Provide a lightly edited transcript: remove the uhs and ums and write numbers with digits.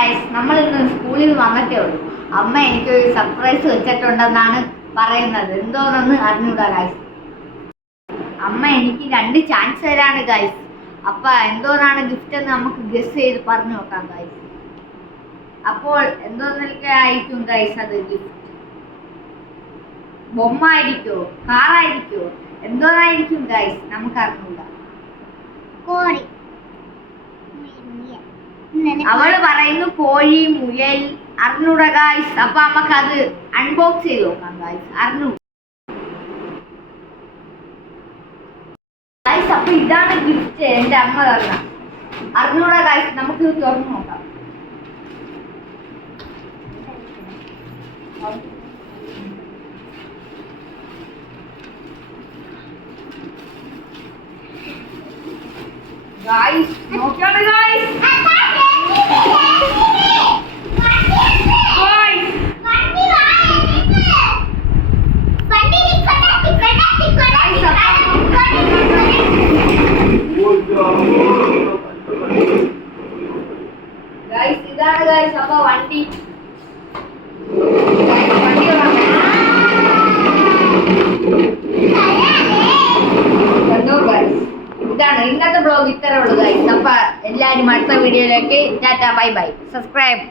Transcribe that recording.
Guys, നമ്മൾ ഇന്ന് സ്കൂളിൽ വന്നിട്ടേ ഉള്ളൂ. അമ്മ എനിക്കൊരു സർപ്രൈസ് വെച്ചിട്ടുണ്ടെന്നാണ് പറയുന്നത്. എന്തോന്നെന്ന് അറിഞ്ഞൂടാ ഗൈസ്. അമ്മ എനിക്ക് 2 ചാൻസ് തരാണ് ഗൈസ്. അപ്പൊ എന്തോന്നാണ് ഗിഫ്റ്റ് എന്ന് നമുക്ക് ഗസ് ചെയ്ത് പറഞ്ഞു നോക്കാം ഗൈസ്. അപ്പോൾ എന്തോന്നൊക്കെ ആയിരിക്കും ഗൈസ് അത് ഗിഫ്റ്റ്? ബൊമ്മ ആയിരിക്കോ, കാറായിരിക്കോ, എന്തോന്നായിരിക്കും ഗൈസ്? നമുക്ക് അറിഞ്ഞൂടാ. അവള് പറയുന്നു കോഴി, മുയൽ, അറിഞ്ഞൂടാ ഗൈസ്. അപ്പൊ നമുക്ക് അത് അൺബോക്സ് ചെയ്ത് നോക്കാം ഗൈസ്. അറിഞ്ഞൂടാ ഗൈസ്. അപ്പൊ ഇതാണ് ഗിഫ്റ്റ് എന്റെ അമ്മ തന്ന. അറിഞ്ഞൂടാ ഗൈസ്, നമുക്ക് ഇത് തുറന്നു നോക്കാം. ഗൈസ് നോക്കിയാണ് ഗൈസ്. ഗൈസ് ഇതാണ് ഗൈസ്. അപ്പൊ വണ്ടി ഇതാണ് ഇന്നത്തെ ബ്ലോഗ്. ഇത്രേ ഉള്ളൂ ഗൈസ്. അപ്പൊ എല്ലാരും അടുത്ത വീഡിയോയിലേക്ക് ടാറ്റ ബൈ ബൈ. സബ്സ്ക്രൈബ്.